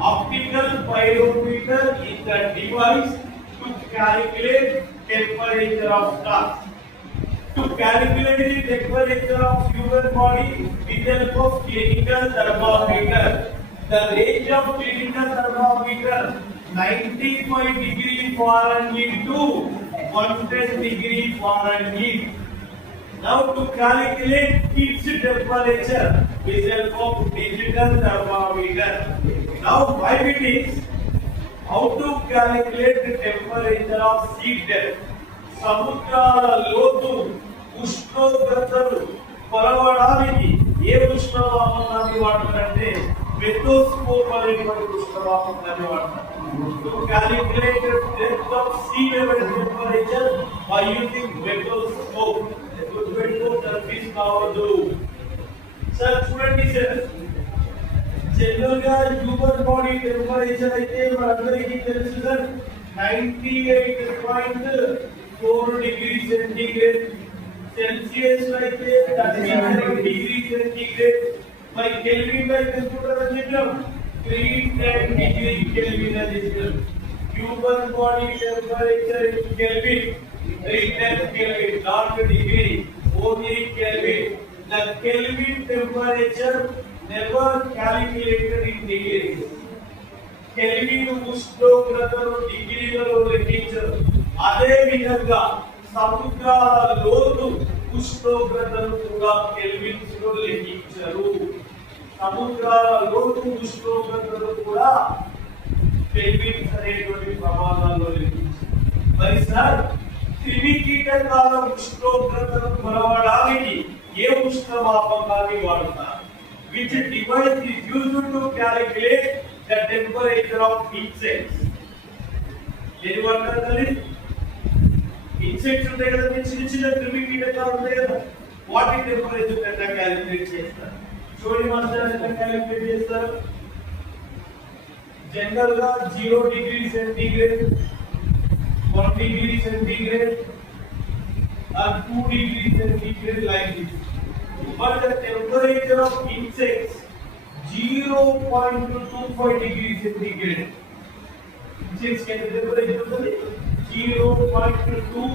Optical pyrometer is the device to calculate temperature of stars. To calculate the temperature of human body with the help of clinical thermometer. The range of clinical thermometer 95 degree Fahrenheit to 110 degree Fahrenheit. Now to calculate its temperature with the help of digital thermometer. Now why it is how to calculate the temperature of sea depth. సముద్రాల లోతు ఉష్ణోగ్రతలు కొలవడానికి ఏ ఉష్ణమాపకాన్ని వాడతారంటే మెటోస్కోప్ అనేటువంటి ఉష్ణమాపకాన్ని వాడతారు. To calculate the depth of sea level temperature by using metoscope. గుర్తుపెట్టుకో సర్ఫీస్ కావద్దు. సార్ చూడండి సార్, జనరల్ గా హ్యూమన్ బాడీ టెంపరేచర్ అయితే మనందరికీ తెలుసు సార్ 98.4 డిగ్రీ సెంటీగ్రేడ్. సెల్సియస్ అయితే 39 డిగ్రీ సెంటీగ్రేడ్. మరి కెల్విన్ అయితే ఎంత చెప్పాం 310 డిగ్రీ కెల్విన్ అని చెప్పాం. Human body temperature in kelvin 310 Kelvin, not degree, only Kelvin. The Kelvin temperature never calculated in degrees. Kelvin ఉష్ణోగ్రతను డిగ్రీలలో లెక్కించరు. అదే విధంగా సముద్రాల లోతు ఉష్ణోగ్రతను కూడా కెల్విన్స్ లో లెక్కించరు. సముద్రాల లోతు ఉష్ణోగ్రతను కూడా కెల్విన్స్ అనేటువంటి ప్రమాణాల్లో లెక్కించరు. మరి సార్ క్రిమి కీటకాల ఉష్ణోగ్రతను కొలవడానికి ఏ ఉష్ణమాపకాన్ని వాడతారు? Which device is used to calculate the temperature of insects? ఏది వాడతారు? ఇన్సెక్ట్స్ ఉంటాయి కదా, చిన్న చిన్న క్రిమి కీటకాలు ఉంటాయి కదా, వాటి టెంపరేచర్ ఎట్లా క్యాలిక్యులేట్ చేస్తారు? చూడండి మాస్టర్, ఎట్లా క్యాలిక్యులేట్ చేస్తారు? జనరల్ గా 0 degree centigrade, 1 degree centigrade or 2 degree centigrade like this. But the temperature of insects 0.25 degree centigrade. Insects can temperature 0.2